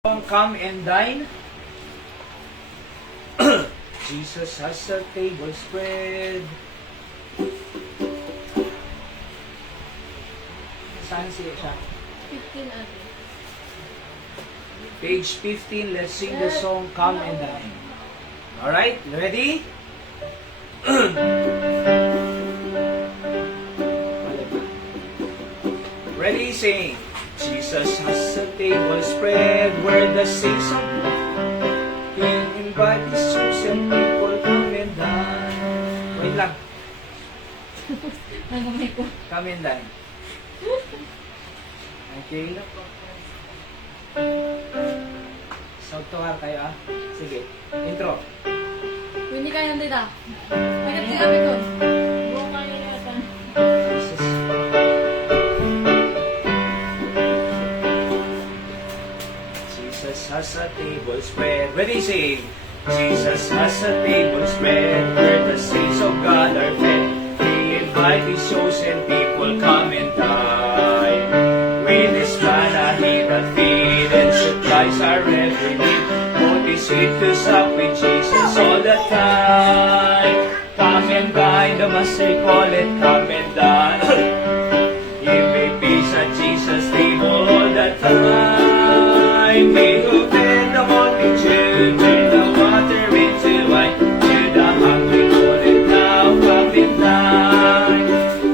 Come and dine. Jesus has a table spread. Saan siya? 15 ate. Page 15, let's sing the song Come and Dine. Alright, ready? Ready, sing. Jesus has a table spread where the saints of He invite His chosen people come and dine. Wait lang. Nagamay ko. Come and dine. Okay. Sautuhan kayo ah. Sige. Intro. Hindi kaya nandito. May kami ko. Buong kaya yata. Jesus. Jesus has a table spread. Ready, sing. Jesus has a table spread where the saints of God are fed. He invite His chosen people, come and dine. With His manna He that feed and supplies our every need. Won't be sweet to sup with Jesus all the time. Come and dine, the Master call it, come and dine. Give me peace at Jesus' table all the time. He who fed the multitude, turn the water into wine. To the hungry call it now, come and dine.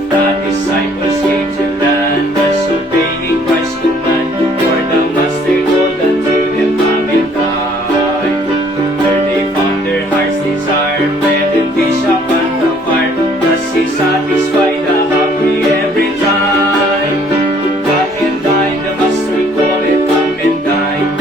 The disciples came to land, thus obeying Christ's command. For the Master called unto them, come and dine. There they found their hearts' desire, bread and fish upon the fire. Thus He satisfied the hungry every time. Come and dine, the Master called it, come and dine.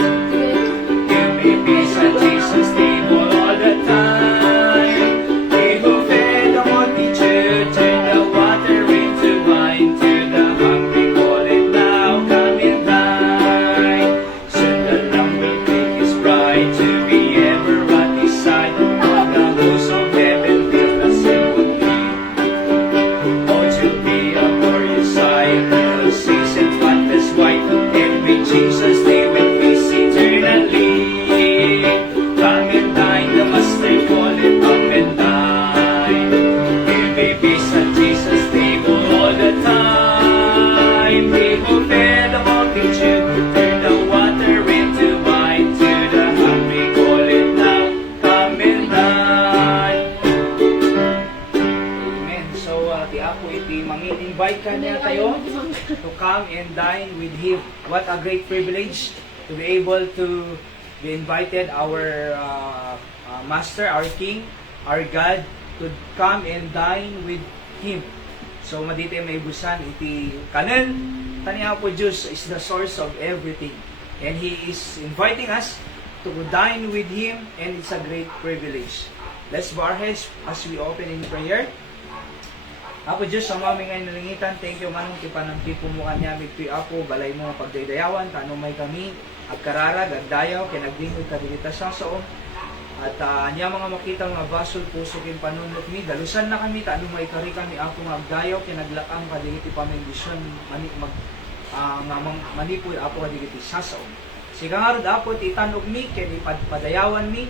Give me peace at Jesus' table all the time. He who fed the multitude, turn the water into wine. To the hungry call it now, come and dine. Soon the Lamb will take His bride to be ever at His side. All the hosts of heaven will assemble me. Oh, to be a glorious sight, little saints and spotless white, and with Jesus they will feast eternally. Come and dine, the Master call it, come and dine. Give me peace at Jesus' table all the time. He who fed the multitude, turn the water into wine. To the hungry call it now, come and dine. Amen. So, ti ako iti mangin-invite ka niya tayo to come and dine with Him. What a great privilege to be able to be invited our Master, our King, our God, to come and dine with Him. So, madite may busan iti kanan. Taniya po Diyos is the source of everything. And He is inviting us to dine with Him, and it's a great privilege. Let's bow our heads as we open in prayer. Apo Diyos, sa mga ngay nalingitan, thank you manong tipanangki pumukan niya, migtoy Apo, balay mo pagdaydayawan, tanong may kami, agkararag, agdayaw, kinagdingoy kadilita sa soon. At niya mga makita mga basol, puso kin panunot mi, dalusan na kami, tanong may kari kami, Apo nga agdayaw, kinaglakang kadiliti pamindisyon, manipoy Apo kadiliti sa soon. Siga nga rin Apo, titanog mi, padayawan mi,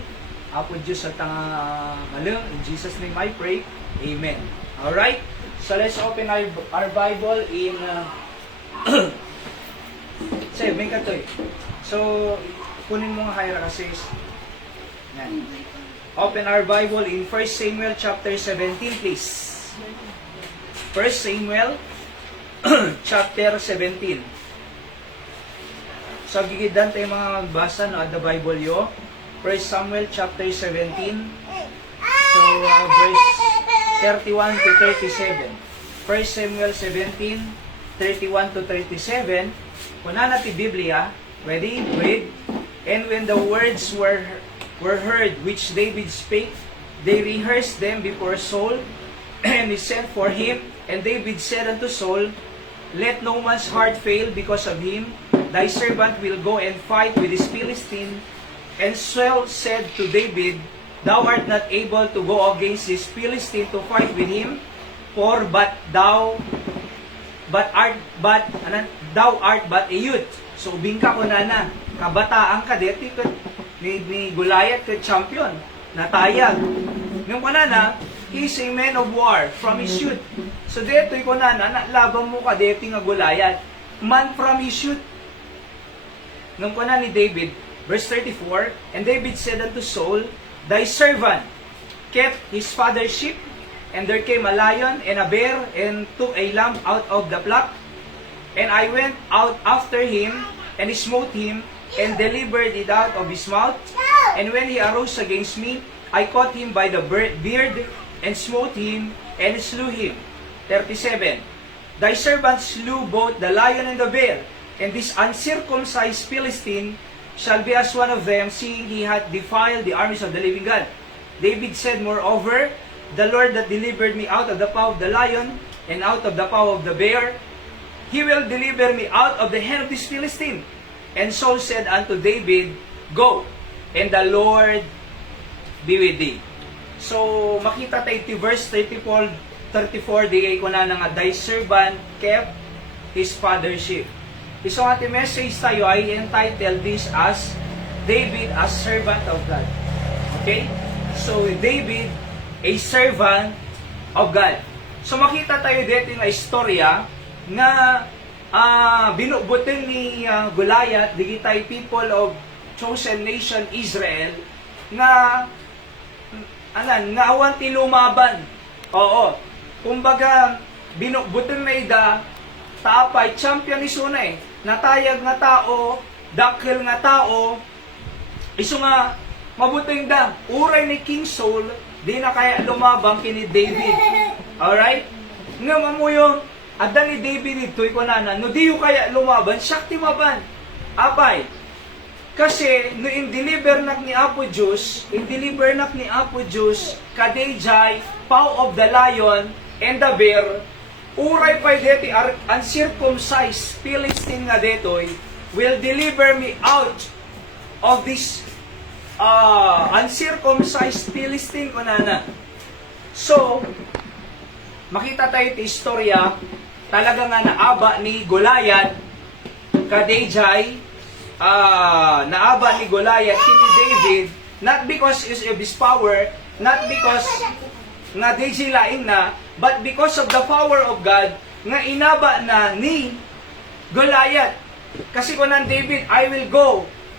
Apo Diyos at malang, in Jesus' name I pray, Amen. Alright? So let's open our Bible in say, may katoy. So, kunin mo nga Hyra kasi yan. Open our Bible in 1 Samuel chapter 17, please. 1 Samuel chapter 17. So, gigidan tayo mga magbasa no, at the Bible yo. 1 Samuel chapter 17. So, verse 31 to 37. 1 Samuel 17, 31 to 37. Kuna natin Biblia. Ready? Read. And when the words were heard which David spake, they rehearsed them before Saul, and he sent for him. And David said unto Saul, Let no man's heart fail because of him. Thy servant will go and fight with this Philistine. And Saul said to David, Thou art not able to go against this Philistine to fight with him, for thou art but a youth, So ubing ka kunana, kabataan ka deti ket ni Goliath ket champion, natayag. Nung kunana, he is a man of war from his youth. So deto'y kunana, nalaban mo ka deti nga Goliath, man from his youth. Nung kunana ni David, verse 34, and David said unto Saul, thy servant kept his father's sheep, and there came a lion and a bear, and took a lamb out of the flock. And I went out after him, and smote him, and delivered it out of his mouth. And when he arose against me, I caught him by the beard, and smote him, and slew him. 37. Thy servant slew both the lion and the bear, and this uncircumcised Philistine shall be as one of them, seeing he hath defiled the armies of the living God. David said, moreover, the Lord that delivered me out of the paw of the lion, and out of the paw of the bear, he will deliver me out of the hand of this Philistine. And Saul said unto David, go, and the Lord be with thee. So, makita tayo ti verse 34, di ay kuna nga, thy servant kept his father's sheep. So, ang ating message tayo ay entitled this as David as servant of God. Okay? So, David, a servant of God. So, makita tayo dito nga istorya nga binubutin ni Goliath, digitay people of chosen nation Israel, nga awan ti lumaban. Oo. Kumbaga, binubutin na ida, tapay, champion isuna natayag nga tao, dakil nga tao, iso nga, mabuting da, uray ni King Saul, di na kaya lumabang kini David. Alright? Nga mamuyong, ada ni David ito'y kunana, no di yung kaya lumaban, siyak timaban. Apay, kasi no in-deliver nak ni Apo Diyos, kadejay, paw of the lion, and the bear, uray pa deti uncircumcised Philistine nga detoy, will deliver me out of this uncircumcised Philistine kunana. So, makita tayo ti istorya, talaga nga naaba ni Goliath, kadejay, naaba ni Goliath kini David, not because of his power, not because nga di silaing na, but because of the power of God, nga inaba na ni Goliath. Kasi kunan David, I will go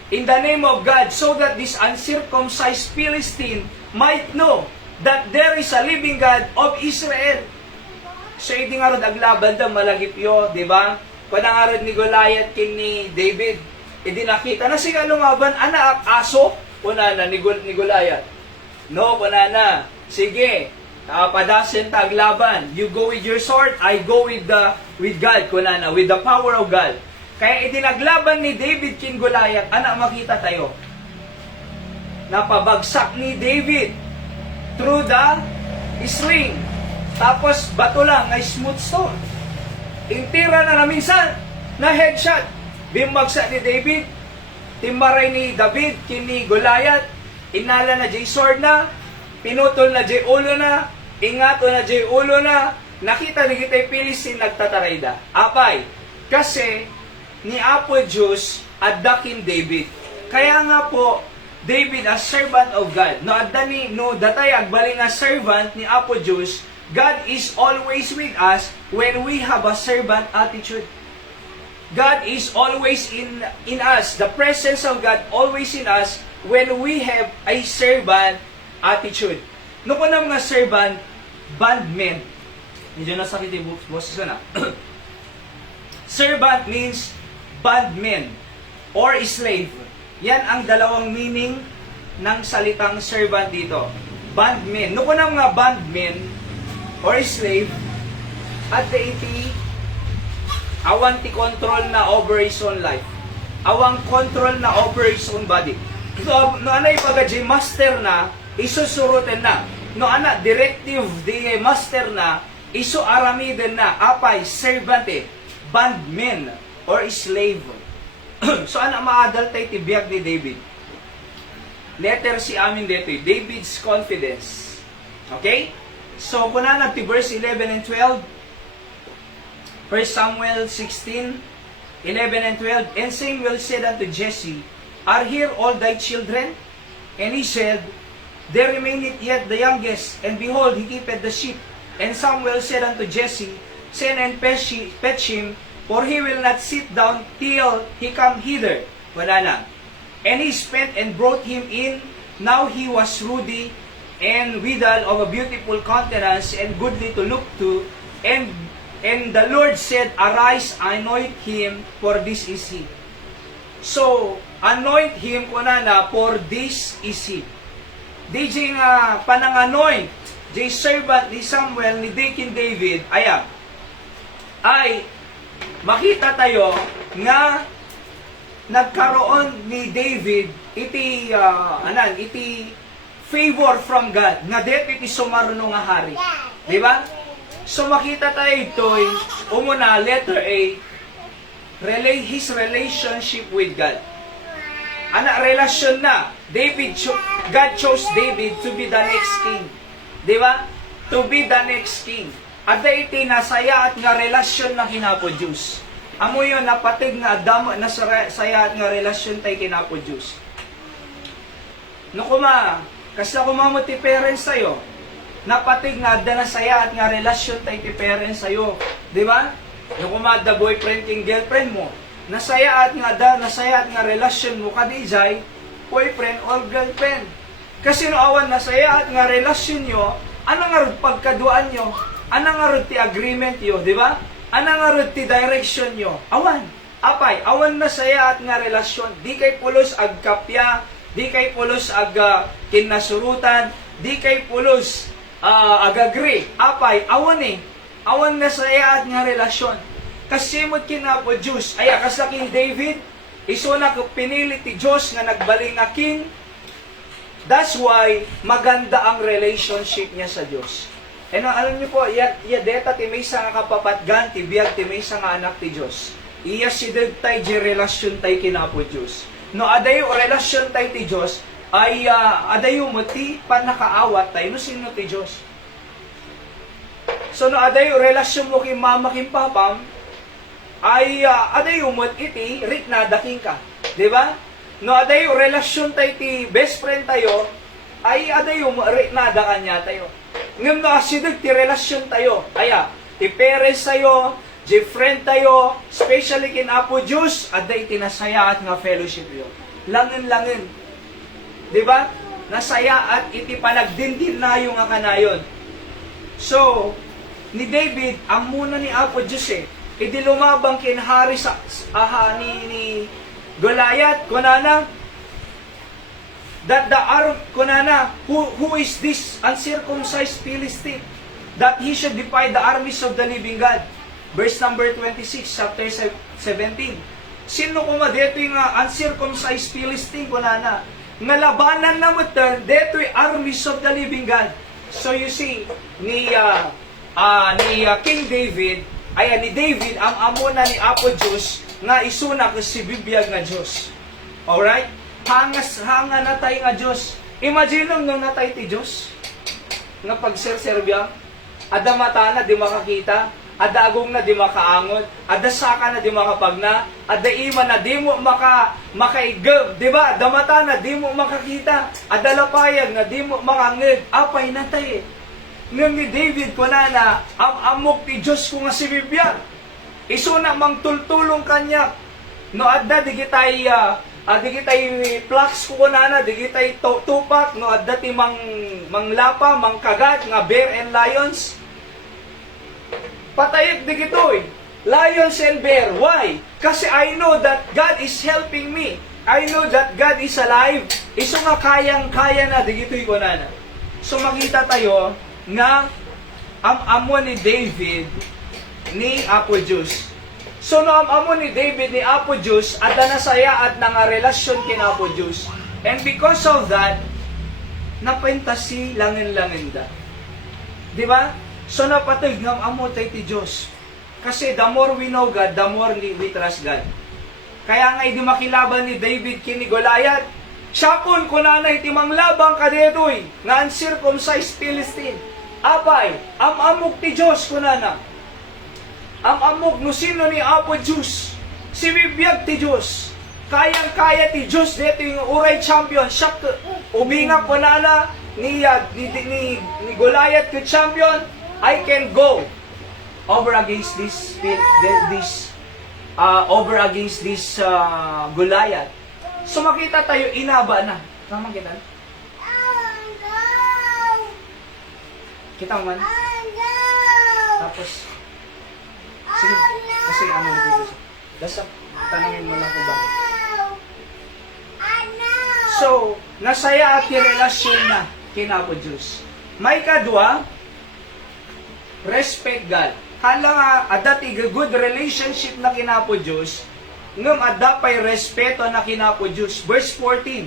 in the name of God, so that this uncircumcised Philistine might know that there is a living God of Israel. So, hindi nga rin aglaban da malagipyo, di ba? Kung nga rin ni Goliath kini David, hindi nakita na siya lumaban, anak, aso, kuna na ni Goliath. No, kuna na. Sige, padasin taglaban. You go with your sword, I go with God, kuna na, with the power of God. Kaya itinaglaban ni David kin Goliath, anak, makita tayo. Napabagsak ni David through the sling. Tapos, bato lang, ay smooth stone. Intira na minsan, na headshot. Bimagsak ni David, timbaray ni David, kini Goliath, inala na jay sword na, pinutol na jay ulo na, ingato na jay ulo na, nakita ni kitay Philistine nagtataray da. Apay, kasi, ni Apo Diyos, addakin David. Kaya nga po, David as servant of God. No, datay agbaling as servant ni Apo Diyos, God is always with us when we have a servant attitude. God is always in us. The presence of God always in us when we have a servant attitude. No ko na mga servant, bondmen. Medyo nasakit yung boses ko na. Servant means bondmen or slave. Yan ang dalawang meaning ng salitang servant dito. Bondmen. No ko na mga bondmen or slave, at the iti awan ti control na over his own life, awang control na over his own body. So, no anay pagka master na, isusurutin na. No ana, directive di master na, isu aramiden na, apay, servant bondman, or slave. So, ana maadal tayo tibiyag ni David. Letter si amin dito, David's confidence. Okay? So, kung na ti verse 11 and 12, 1 Samuel 16, 11 and 12, And Samuel said unto Jesse, Are here all thy children? And he said, There remaineth yet the youngest, and behold, he keepeth the sheep. And Samuel said unto Jesse, Send and fetch him, for he will not sit down till he come hither. Wala na. And he spent and brought him in. Now he was ruddy and withal of a beautiful countenance and goodly to look to. And the Lord said, Arise, anoint him, for this is he. So, anoint him kunana, for this is he. Di nga panang-anoint, di servant ni Samuel, ni Deacon David, ay makita tayo nga nagkaroon ni David iti favor from God nga depit iti sumarno nga hari. Di ba? So makita tayo ito'y umuna, letter A, his relationship with God. Relasyon na. God chose David to be the next king. Di ba? To be the next king. At iti nasaya at nga relasyon na kinapo Diyos. Amo yun, napatig nga adamo na saya at nga relasyon tayo kinapo Diyos. No kasi mo ti parents tayo, napatig nga adda na saya at nga relasyon tayo ti parents tayo. Di ba? No da boyfriend king girlfriend mo, nasaya at nga relasyon mo kadijay, boyfriend or girlfriend. Kasi no awan nasaya at nga relasyon nyo, anong nga pagkaduan nyo, anong nga ti agreement nyo, di ba? Anong nga ti direction nyo, awan. Awan nasaya at nga relasyon, di kay pulos ag kapya, di kay pulos ag kinasurutan, di kay pulos ag-agree. Awan nasaya at nga relasyon. Kasi mo't kinapo Diyos, kasla King David, iso na pinili ti Diyos nga nagbaling nga king. That's why maganda ang relationship niya sa Diyos. And alam niyo po, deta ti may nga kapapatgan, ti biyag ti may nga anak ti Diyos. Iya sideg tay di relasyon tay kinapo Diyos. No adayo relasyon tay ti Diyos, ay adayo mo ti panakaawat tay no sino ti Diyos. So no adayo relasyon mo kin mama kin papam, ay adayo mo iti riknada king ka. Di ba? No adayo relasyon tayo ti best friend tayo, ay adayo mo riknada kanya tayo. Ngam no asideg ti relasyon tayo, ti parents tayo, ti friend tayo, especially kin Apo Diyos, aday tinasaya at nga fellowship yo. Langin. Di ba? Nasaya at iti panagdindin na yung nga kanayon. So, ni David, ang muna ni Apo Diyos Idi lumabang kinhari sa ni Goliath, kunana, that the arm, kunana, who is this uncircumcised Philistine, that he should defy the armies of the living God. Verse number 26, chapter 17. Sino dito yung uncircumcised Philistine, kunana, nga labanan na mo dito yung armies of the living God. So you see, ni King David, ni David, ang amuna ni Apo Diyos, nga isuna si bibiyag nga Diyos. Alright? Hanga na tayo nga Diyos. Imagine nung natay ti Diyos, nga pagserserbya, ada mata na di makakita, ada agong na di makaangon, ada saka na di makapagna, ada ima na di mo makaigab, di ba? Ada mata na di mo makakita, ada lapayag na di mo makangid, apay na tayo. Nung ni David ko na amok ti Diyos ko nga si bibiyag. Iso na mang tultulong kanya. No adda digitay plax ko na digitay tupak no adda ti manglapa, mangkagat nga bear and lions. Patayag digitoy. Lions and bear. Why? Kasi I know that God is helping me. I know that God is alive. Iso nga kayang-kaya na digitoy ko na. So makita tayo nga ang amo ni David ni Apo Diyos. So no ang amo ni David ni Apo Diyos at nasaya at nga relasyon kin Apo Diyos. And because of that, napentasi langin-langin da. Di ba? So napatid ng amo tayo ti Diyos. Kasi the more we know God, the more we trust God. Kaya nga hindi makilaban ni David kini Goliath. Siya kun nanay ti manglabang kadetoy nga uncircumcised Philistine. Apay, amok ti Diyos kunana. Amok no sino ni Apo Diyos. Si bibiyag ti Diyos. Kayang-kaya ti Diyos dito yung uray champion. Siya ubinga ko nala ni Goliath ko champion. I can go over against this Goliath. So makita tayo, inaba na. Tama kita? Kita mo man? Tapos, sige, kasi ano mo dito. Basta, tanongin mo lang kung bakit. So, nasaya at relasyon na kinapo Diyos. May kadwa, respect God. Hala nga, adati good relationship na kinapo Diyos, ngam adapay respeto na kinapo Diyos. Verse 14.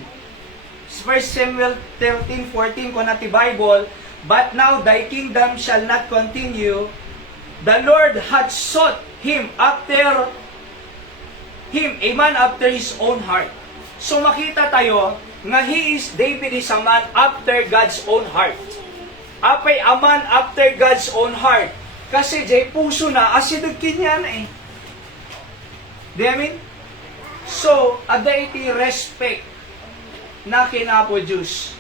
1 Samuel 13:14 ko na ti Bible, but now thy kingdom shall not continue. The Lord had sought him after him, a man after his own heart. So makita tayo nga David is a man after God's own heart. Apay a man after God's own heart. Kasi jay puso na, asidagkin niya na eh. Di amin? So, ada iti respect na kinapo Diyos.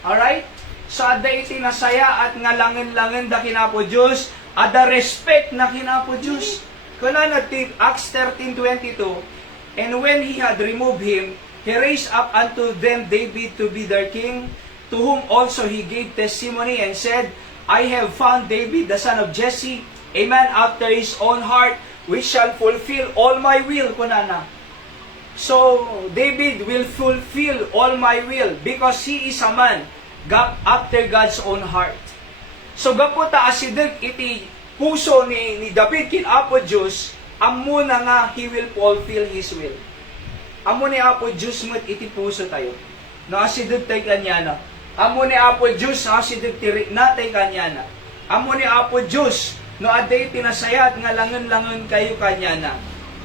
Alright? So, ada iti nasaya at ngalangin-langin da kinapo Diyos, ada respect na kinapo Diyos. Kuna na Acts 13:22, and when he had removed him, he raised up unto them David to be their king, to whom also he gave testimony and said, I have found David the son of Jesse, a man after his own heart, which shall fulfill all my will. Kunana. So, David will fulfill all my will because he is a man after God's own heart. So, gaputa asidag iti puso ni David kin Apo Diyos, amo na nga he will fulfill his will. Amo ni Apo Diyos mo't iti puso tayo. No asidag tayo kanyana. Amo ni Apo Diyos na asidag tirik na tayo kanyana. Amo ni Apo Diyos no aday tinasayat nga langan-langan kayo kanyana.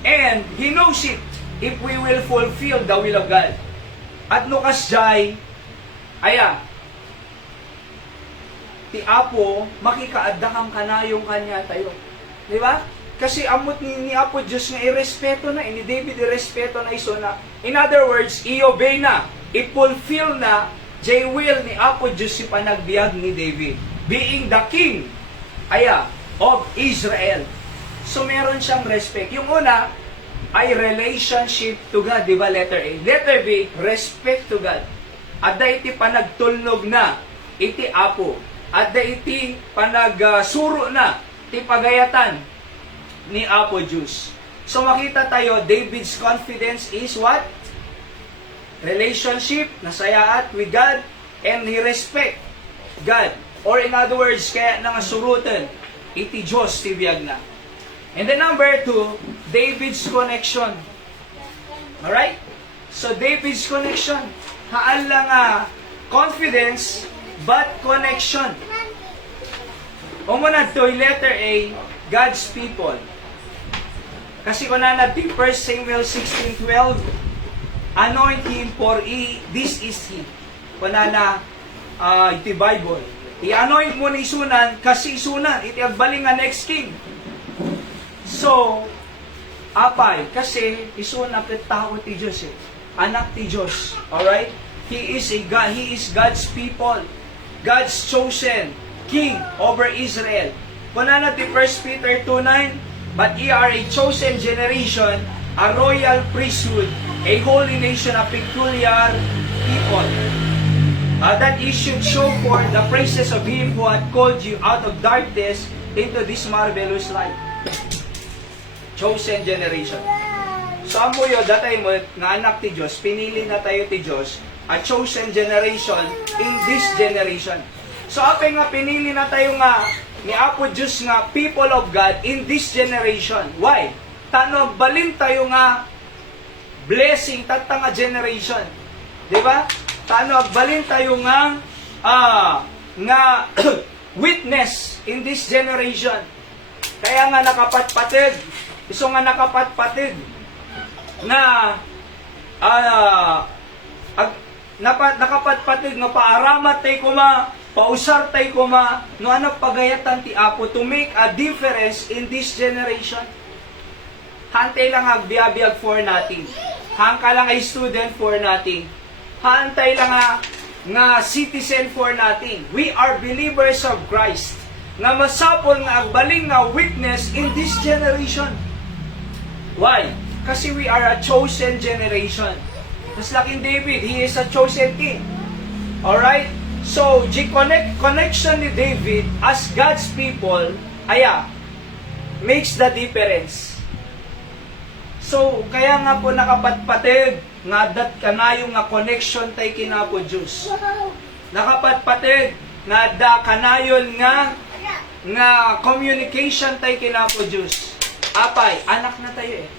And He knows it if we will fulfill the will of God. At no kasjay, ti Apo, makikaadakang kanayong kanya tayo. Di ba? Kasi amot ni Apo Diyos nga irespeto na, ni David irespeto na iso na. In other words, i-obey na, i-fulfill na, jay will ni Apo Diyos si panagbiag ni David. Being the king, of Israel. So meron siyang respect. Yung una, ay relationship to God, di ba? Letter A. Letter B, respect to God. Adda iti panagtulnog na, iti Apo. Adda iti panagsuro na, iti pagayatan ni Apo Diyos. So makita tayo, David's confidence is what? Relationship, nasayaat with God, and he respect God. Or in other words, kaya nangasurutan, iti Diyos tibiyag na. And then number 2, David's connection. Alright? So David's connection. Haan lang confidence, but connection. Umunad to, letter A, God's people. Kasi kung natin 1 Samuel 16:12, anoint him for this is he. Kung iti Bible. I-anoint mo ni isunan, kasi isunan, iti agbaling nga next king. So, apay, kasi isunan ket tao ti Diyos eh. Anak ti Diyos. Alright? He is God's people. God's chosen king over Israel. Kung natin 1 Peter 2:9, but ye are a chosen generation, a royal priesthood, a holy nation, a peculiar people, that ye should show forth the praises of Him who had called you out of darkness into this marvelous light. Chosen generation. So, amo yun, datay mo, nga anak ti Diyos, pinili na tayo ti Diyos, a chosen generation in this generation. So, apay nga pinili na tayo nga ni Apo Diyos nga people of God in this generation. Why? Tano, balin tayo nga blessing tatta nga generation. Diba? Tano, balin tayo nga witness in this generation. Kaya nga nakapatpatid. Iso nga nakapatpatid na nakapatpatid nga paaramat tayo kuma, pausar tayo kuma, no anak pagayatan ti Apo to make a difference in this generation. Hantay lang agbiabiyag for nothing. Hangka lang ay student for nothing. Hantay lang nga citizen for nothing. We are believers of Christ. Nga masapol nga agbaling nga witness in this generation. Why? Kasi we are a chosen generation. Just like in David, he is a chosen king. Alright? So, connection ni David as God's people, makes the difference. So, kaya nga po nakapatpatid nga dat kanayo nga connection tay kinapo Diyos. Nakapatpatid nga da kanayon nga communication tay kinapo Diyos. Apay, anak na tayo eh.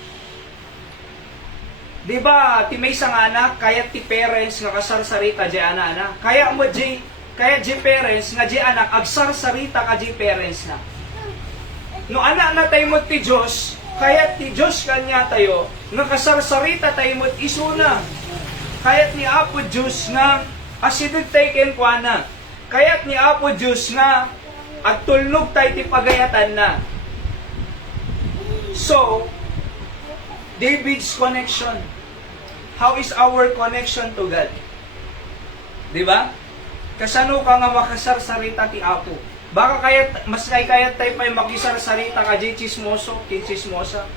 Di ba, ti may isang anak, kaya ti parents nga kasarsarita di ana. Kaya mo di parents nga di anak, agsarsarita ka di parents na. No anak na tayo mo ti Diyos, kaya ti Diyos kanya tayo, nga kasarsarita tayo mo isuna. Kaya ni Apo Diyos nga, asidog tayo kenkwana. Kaya ni Apo Diyos nga, agtulnog tayo ti pagayatan na. So, David's connection. How is our connection to God? Di ba? Kasano ka nga makasarsarita ti Apo? Baka mas kaya tayo pa'y makisarsarita ka di chismoso, kinchismosa.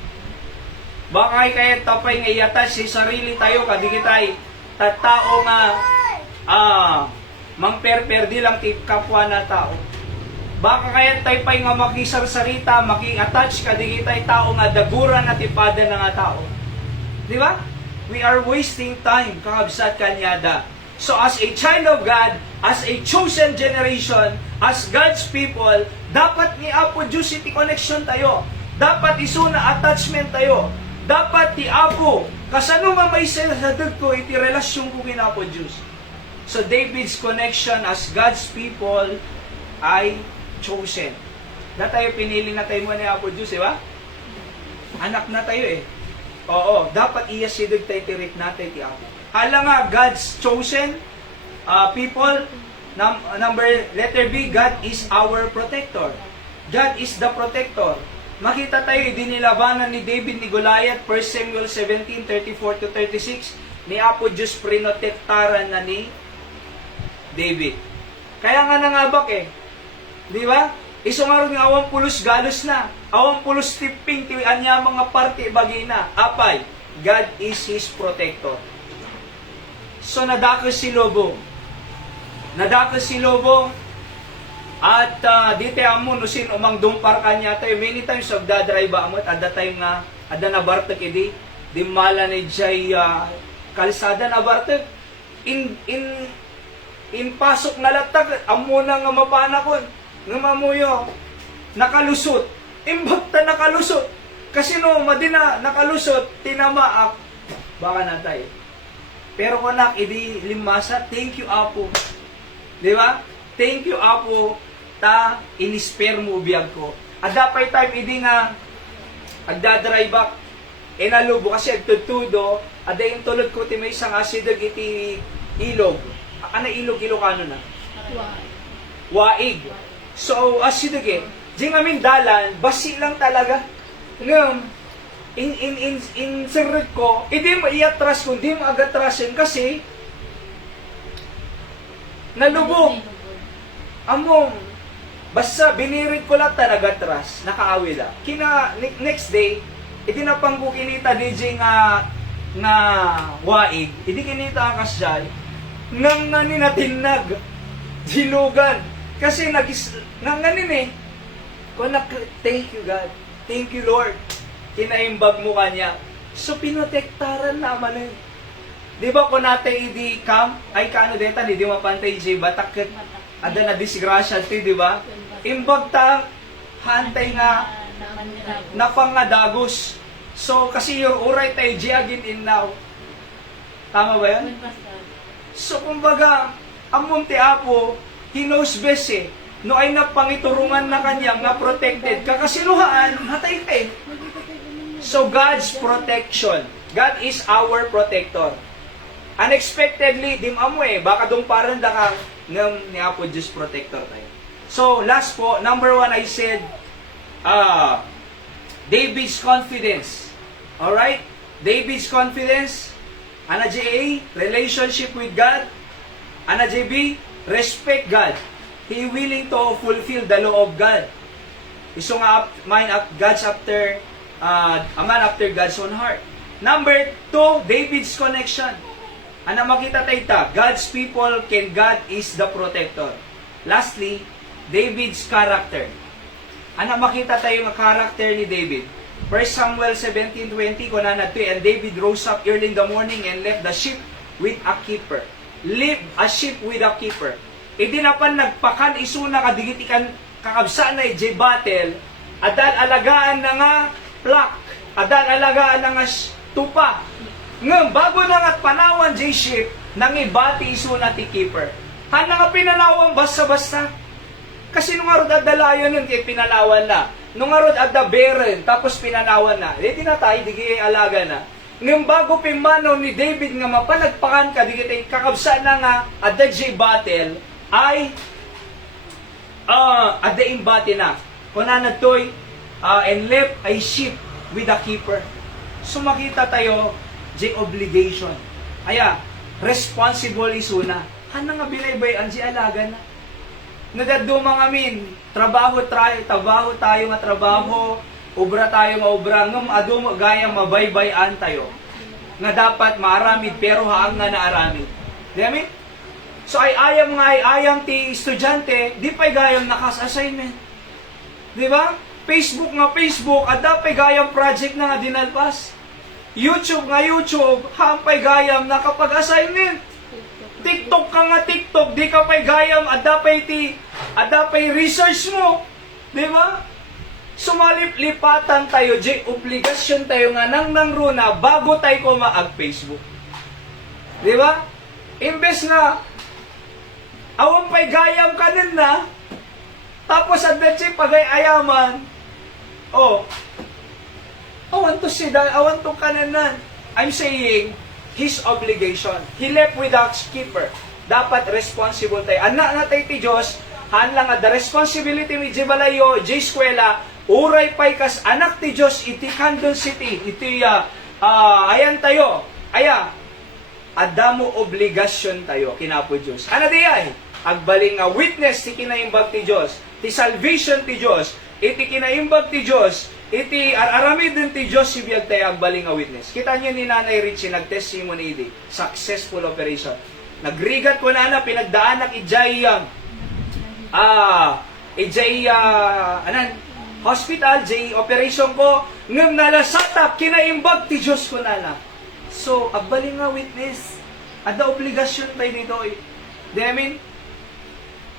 Baka kaya tayo pa'y ngayatas si sarili tayo, kadigi tayo, tattao nga, mangperperdi lang ti kapwa na tao. Baka kaya tayo pa'y nga makisarsarita, maki-attach kadigi tayo tao nga daguran at ipada na nga tao. Di ba? We are wasting time, kakabsat kanyada. So as a child of God, as a chosen generation, as God's people, dapat ni Apo Diyos iti connection tayo. Dapat isuna attachment tayo. Dapat ti Apo, kasano nga may sadag ko iti relasyon ko kin Apo Diyos. So David's connection as God's people ay chosen. Na tayo pinili na tayo mo ni Apo Diyos, di ba? Anak na tayo eh. Oo, dapat iyasidog tayo tirik natin ti Apo. Hala nga, God's chosen people. Letter B, God is our protector. God is the protector. Makita tayo, dinilabanan ni David ni Goliath, 1 Samuel 17, 34-36, ni Apo Diyos prinotektaran na ni David. Kaya nga nangabak eh. Di ba? Iso nga rin awang pulos galos na. Awang pulos tipping, tiwian niya mga parte bagay na. Apay, God is His protector. So nadakos si Lobo. At dito amo nusin umang dumpar kanya tayo. Many times agdadrive amot at that time nga ada na bartek idi di mala ni jay kalsada na bartek in pasok na latag amo na nga mapanakon nga mamuyo nakalusot imbagta nakalusot kasi no madina nakalusot tinamaak baka na tayo. Pero konak, idi limasa, thank you Apo. Di ba? Thank you Apo, ta inispare mo biyag ko. At dapat time, idi nga, agdadrive back, enalubo, kasi agtutudo, ada yung tulad ko, ti may isang asidag iti ilog. Ano ilog, Ilocano na? Waig. So, asidag di nga min dalan, basi lang talaga. Ngam, in sirrit ko, hindi mo iatras ko, hindi mo agatrasin kasi nalubog. Among, basta binirit ko lang nag-atras, nakaawi lang. Next day, hindi na pangko kinita DJ nga waig, hindi kinita ang kasyal, nang naninatinag, dilugan. Kasi nang nanin eh, thank you God, thank you Lord. Kinaimbag mo kanya. So, pinotektaran naman eh. Di ba kung natin hindi camp, ay kano deta, hindi mapantay jay batak, ada na disgrasya ti, di ba? Imbag ta, hantay nga, napangadagos. So, kasi your uray tayo jay agin in now. Tama ba yan? So, kumbaga, ang munti Apo, He knows best eh. No ay napangiturungan na kanya, nga protected, kakasinuhaan, hatay ka eh. So, God's protection. God is our protector. Unexpectedly, dim amo eh, baka dong parang dakang ng ni Apo Diyos protector tayo. So, last po, number 1, I said, David's confidence. Alright? David's confidence. Ana J.A., relationship with God. Ana J.B., respect God. He willing to fulfill the law of God. Iso nga a man after God's own heart. Number 2, David's connection. Ana makita tayo God's people God is the protector. Lastly, David's character. Ana makita tayo nga character ni David. 1 Samuel 17:20 kunana to, and David rose up early in the morning and left the sheep with a keeper. Leave a sheep with a keeper. Idi na pan nagpakan isuna kadigit ikan kakabsa na ije battle, adal alagaan na nga plak, adal alagaan na nga tupa. Ngem bago na nga panawan ije sheep nang ibati isuna ti keeper. Hana nga pinanawang basta-basta. Kasi nung arod adalayon nun kay pinanawan na. Nung arod adda beren tapos pinanawan na. Di na tayo di alaga na. Ngem bago pimano ni David nga mapanagpakan ka di kakabsa na nga adda ije battle ay adda imbati na. Kuna na toy and left a sheep with a keeper. So makita tayo ije obligation. Aya, responsible isuna. Hana nga bilaybay ang alaga na. Nadadumang amin, trabaho tayo nga trabaho, obra tayo nga obra, ngam adum gayang mabaybayan tayo. Nga dapat maaramid pero haang nga naaramid. Di amin? So ayam ti estudyante, di pa'y gayang nakas-assignment. Di ba? Facebook, at dapay gayang project na nga dinalpas. YouTube, hampay gayam nakapag-assignment. TikTok ka nga TikTok, di ka pa'y gayam, adapay research mo. Di ba? Sumalip-lipatan tayo, obligasyon tayo nga nang runa bago tayo ko maag-Facebook. Di ba? Imbes na, awang pa'y gayam ka na, tapos adetsi pagay-ayaman, awan to kananan. I'm saying, his obligation. He left without keeper. Dapat responsible tayo. Anak na tayo ti Diyos, hanlang nga the responsibility mi Jibalayo, J eskwela, uray pay kas anak ti Diyos, iti Candle City, iti ayan tayo, adamo obligasyon tayo, kinapo Diyos. Ano di ay? Agbaling nga witness ti kinaimbag ti Diyos, ti salvation ti Diyos, iti kinaimbag ti Diyos, iti aramid din ti Diyos si biyag tayo agbaling nga witness. Kita niyo ni Nanay Richie, nag-testimony di, successful operation. Nagrigat ko na pinagdaanak hospital, operation ko, ngam nalasatap, kinaimbag ti Diyos ko na. So, agbaling nga witness. Ada obligasyon tayo dito. Di amin?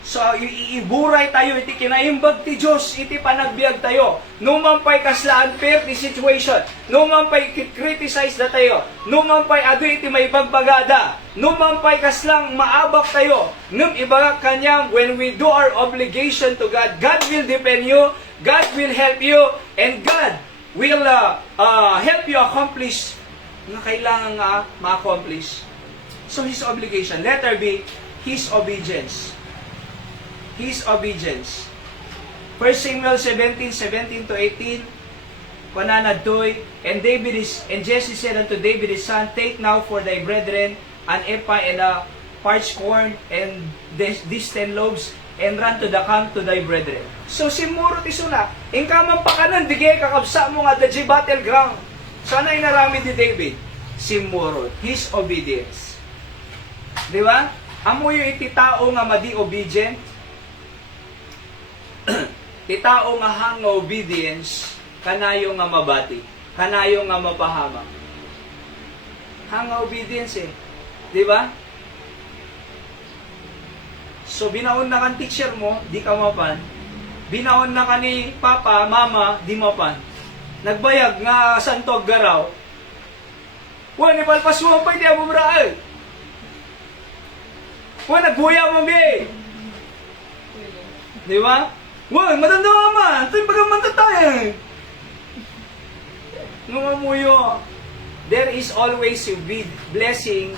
So, iiburay tayo, iti kinaimbag ti Diyos, iti panagbiag tayo. Numan pa'y kaslaan fair ti situation. Numan pa'y criticize na tayo. Numan pa'y ado iti may bagbagada. Numan pa'y kaslang maabak tayo. Num ibagak kanyang, when we do our obligation to God, God will defend you, God will help you, and God will help you accomplish na kailangan nga ma-accomplish. So, His obligation. Letter B, His obedience. His obedience. 1 Samuel 17:17 to 18. Pananadoy, and Jesse said unto David his son, take now for thy brethren an ephah and a parched corn and these 10 loaves, and run to the camp to thy brethren. So simurot isuna, ingkamang pakanan, digay kakabsa mo nga the battleground. Sana inarami ni David. Simurot. His obedience. Di ba? Amo yung iti tao nga madi obedient. Ti tao nga hang obedience, kanayo nga mabati, kanayo nga mapahama. Hang obedience di ba? So binaon na kan teacher mo, di ka mapan. Binaon na ka ni papa, mama, di mapan. Nagbayag nga santog garaw. Wa ni palpas mo pa di amo braay. Wa naghuya mo bi. Di ba? Wah, matanda man. Ito yung pagkamanta tayo. Ngumamuyo. There is always a blessing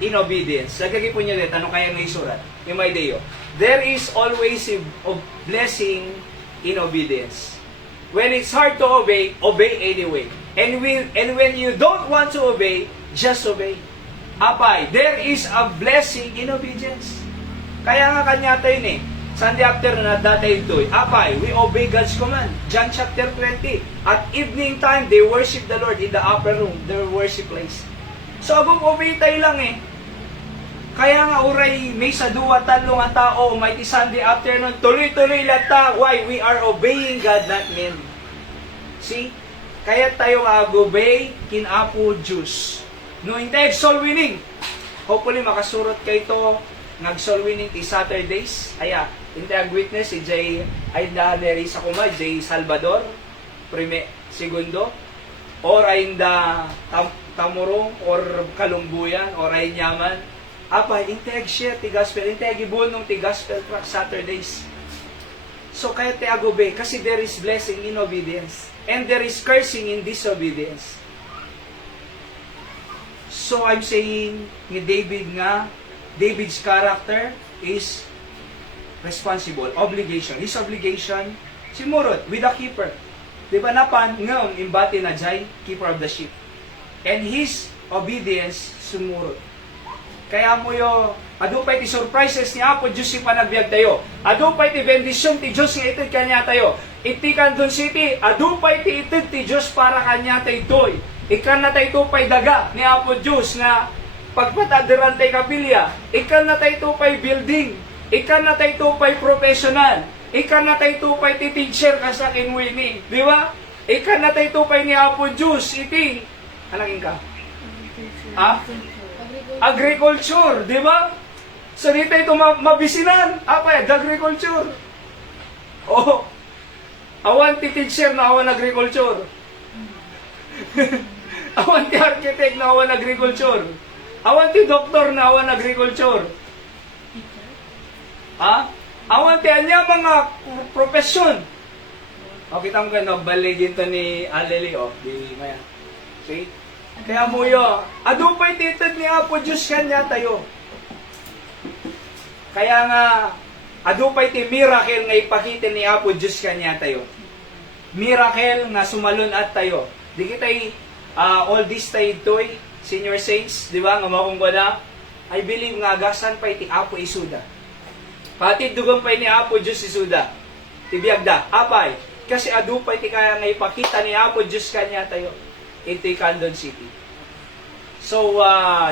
in obedience. Lagagi po niyo ulit. Ano kaya may surat? Yung may deyo. There is always a blessing in obedience. when it's hard to obey, obey anyway. And when you don't want to obey, just obey. Apay, there is a blessing in obedience. Kaya nga kanya tayo ni, Sunday afternoon at datay ito'y, apay, we obey God's command. John chapter 20. At evening time, they worship the Lord in the upper room, their worship place. So, abong obey tayo lang eh. Kaya nga uray, may sa duwa, talong ang tao, may Sunday afternoon, tuloy-tuloy lata. Why? We are obeying God, not men. See? Kaya tayo mag-obey, kinapo Diyos. No, hindi, soul winning. Hopefully, makasurot kayo ito, nag-soul winning ti Saturdays. Aya, hindi witness si Jay, ay nahaneri sa kuma, Jay Salvador, segundo, or ay tamurong, or kalungbuyan, or ay nyaman. Apa, integ share ti gospel, integ ibunong ti gospel track Saturdays. So, kaya ti agobe, kasi there is blessing in obedience, and there is cursing in disobedience. So, I'm saying, ni David nga, David's character is responsible, obligation. His obligation, simurot, with a keeper. Di ba napan, ngayon, imbati na jay, keeper of the sheep. And his obedience, sumurot. Kaya mo yo, adupay ti surprises ni Apo Diyos si panagbiag tayo. Adupay ti bendisyon ti Diyos nga itid kanya tayo. Iti Candon City, adupay ti itid ti Diyos para kanya tayo doy. Ikan na tayo pay daga ni Apo Diyos nga pagpatadiran tayo kapilya. Ikan na tayo pay building. Ikan na tayo pay professional. Ikan na tayo pay ti teacher ka sa akin winning. Di ba? Ikan na tayo pay ni Apo Diyos. Iti, anangin ka? Ha? Agriculture, di ba? So dito ito mabisinan. Apa ya? Agriculture. Oh, awan ti teacher na awan agriculture. Awan ti architect na awan agriculture. Awan ti doktor na awan agriculture. Ha? Awan ti anya mga profesyon. O, kita mo ka, baligin to ni Aleli, o. Di, maya. See? Kaya mo yo, adupay titid ni Apo Diyos kanya tayo. Kaya nga, adupay ti miracle nga ipakitin ni Apo Diyos kanya tayo. Miracle nga sumalun at tayo. Di kita'y all this tayo to'y, senior saints, di ba, nga makong na, I believe nga agasan pa iti Apo Isuda. Pati dugang pa ni Apo Diyos Isuda. Tibiyagda, apay, kasi adupay ti kaya nga ipakita ni Apo Diyos kanya tayo. Ito Candon City. So,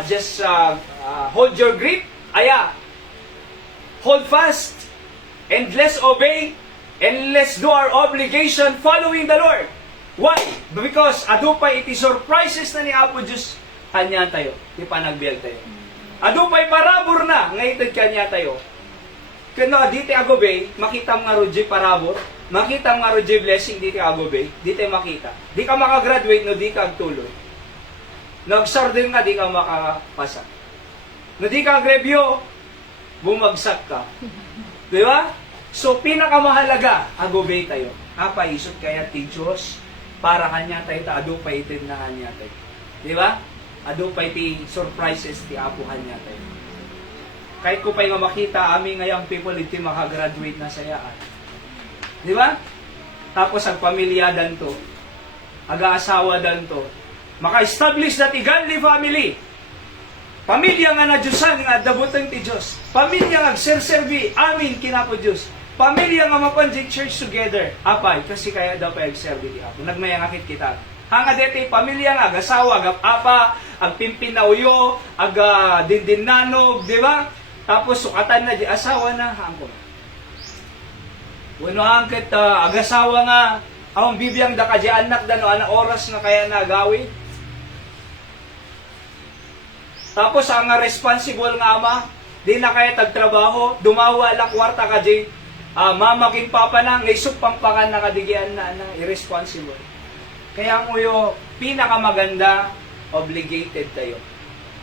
just hold your grip. Aya. Hold fast. And let's obey. And let's do our obligation following the Lord. Why? Because adupay iti surprises na ni Apo Diyos kanya tayo. Di pa nagbiag tayo. Adupay parabor na. Ngayon kanya tayo. Kano, dito agobe, makita mo nga Roger parabor. Makita nga Roger blessing dito agobe, dito makita. Di ka makagraduate no di ka agtuloy. Nag-sardin ka, di ka makapasa. No di ka agrevyo, bumagsak ka. Di ba? So, pinakamahalaga, agobe tayo. Isot kaya ti Diyos, para kanya tayo, adupay itin na kanya tayo. Di ba? Adupay ti surprises ti Apo kanya tayo. Kahit ko pa yung makita, aming ngayang people, iti makagraduate na sayaan. Di ba? Tapos ang pamilya danto, aga-asawa danto, maka-establish na ti godly family. Pamilya nga na Diyosan nga dabutan ti Diyos. Pamilya nga agserserbi, amin kinapo Diyos. Pamilya nga mapanjit church together. Apay, kasi kaya daw pa agserbi di Apo. Nagmayangakit kita. Hanga deti, pamilya nga, ag-asawa, ag-apa, ag-pimpin na uyo, ag-dindinanog, di ba? Tapos sukatan na di asawa na hangko. Wano hangket agasawa nga ang bibiyang da ka di anak da no ana oras nga kaya nagawi. Tapos ang responsible nga ama di na kaya tagtrabaho, dumawa la kwarta ka di mamaking papa na ngaysok pangpangan na kadigian na irresponsible. Kaya mo yo pinakamaganda obligated tayo.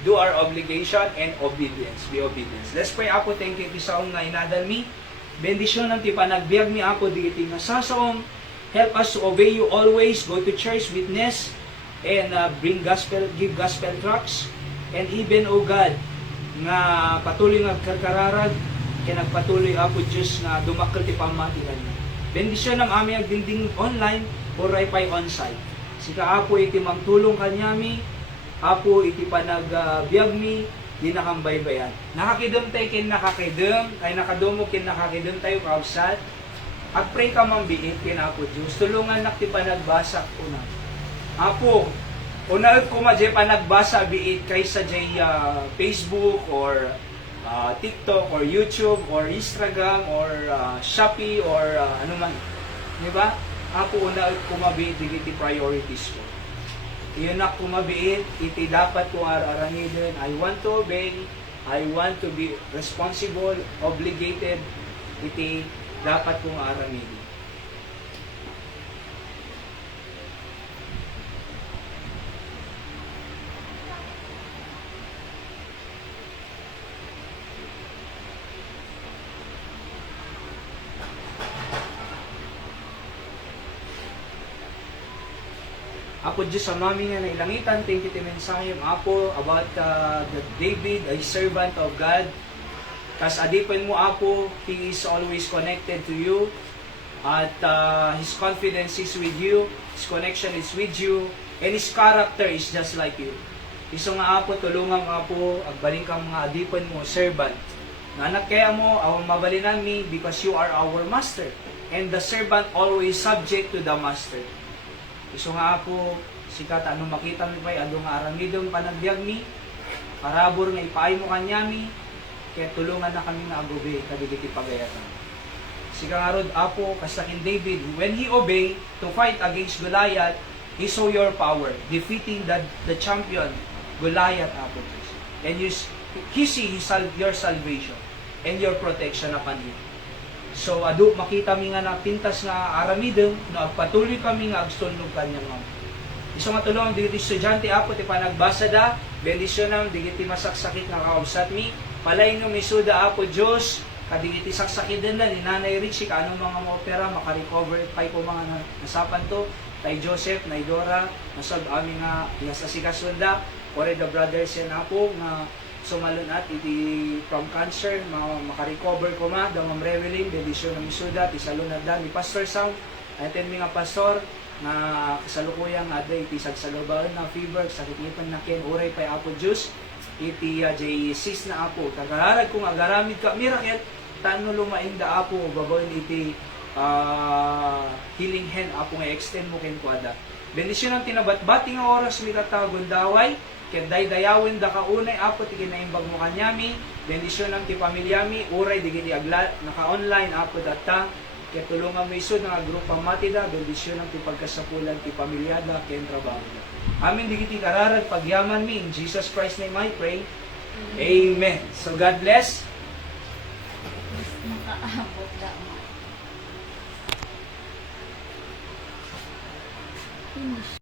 Do our obligation and obedience. Be obedience. Let's pray, Apo. Thank you sa nga inadal mi. Bendisyon ng ti panagbiag mi, Apo, digiti nga sasaong. Help us to obey you always. Go to church, witness, and bring gospel, give gospel tracts. And even, O God, nga patuloy nga karkararag, kaya nagpatuloy, Apo Diyos, na dumakal ti pamatilan mo. Bendisyon ng aming agdinding online, oray pa'y on-site. Sika apo iti magtulong kanyami, apo iti panagbiag mi, di nakambaybayan. Nakakidom tayo kin nakakidom, ay nakadumog kin nakakidom tayo kausat. At pray ka mambiit kin apo Diyos. Tulungan nak ti panagbasa ko na. Apo, unaot ko madya panagbasa biit kaysa jay Facebook or TikTok or YouTube or Instagram or Shopee or ano man. Di ba? Ako unaot ko mabiit digiti priorities ko. Iyon na kumabiit, iti dapat ko aranidin. I want to obey, I want to be responsible, obligated, iti dapat kong aranidin. Apo Diyos sa mami nga nailangitan, thank you ti mensaheng Apo about the David, a servant of God. Kas adipin mo Apo, he is always connected to you. At his confidence is with you, his connection is with you, and his character is just like you. Iso nga Apo, tulungan Apo, agbaling kang mga adipin mo, servant. Nga anak kaya mo, awang mabalinan mi, because you are our master. And the servant always subject to the master. Iso nga ako, sikat ano makita mi pa'y ado nga aramidong panagbiag mi, parabor nga ipaay mo kanyami, kaya tulungan na kami nga agobe, kadigiti pagayatan. Sika nga rod apo, kastakin David, when he obey to fight against Goliath, he saw your power, defeating the champion, Goliath apo. And he see your salvation and your protection upon him. So, adu, makita mi nga na pintas nga aramidem, no, agpatuloy kami nga agsunog kanyang mga. Iso nga tulong, digiti estudyante apo, ti panagbasa da, bendisyon nam, digiti masaksakit nga kausat mi, palay no misuda apo Diyos, kadigiti saksakit din na, ni Nanay Richie, kanong mga opera, makarecover, pay ko mga nasapan to, tay Joseph, nay Dora, nasag amin nga, inasasikasunda, kore the brothers yan apo, nga, sumalun at iti from cancer, makarecover ko ma, damang reveling, bendisyon ng misuda, tisalunad da, ni Pastor Sam, atin mi nga pastor, na kasalukuyang ada iti sagsagabaon na fever, sakit-ipan na ken, uray pa'y apo Diyos, iti J6 na apo, tagararag kung agaramid ka, miracle, tano lumain da apo, babawin iti healing hand apo nga extend mo ken kuada. Bendisyon ng tinabat-bati nga oras, mi katagon daway, kaya daydayawin da kaunay apo ti kinaimbag mo kanyami, bendisyon ng ti pamilyami, uray digiti agla, naka-online apo data, kaya tulungan mo isod nga grupa matida, bendisyon ng ti pagkasapulan ti pamilyada, kaya trabaho. Amin digiti kararag pagyaman mi, in Jesus Christ name I pray. Amen. So God bless. Makaabot da mo. Finish.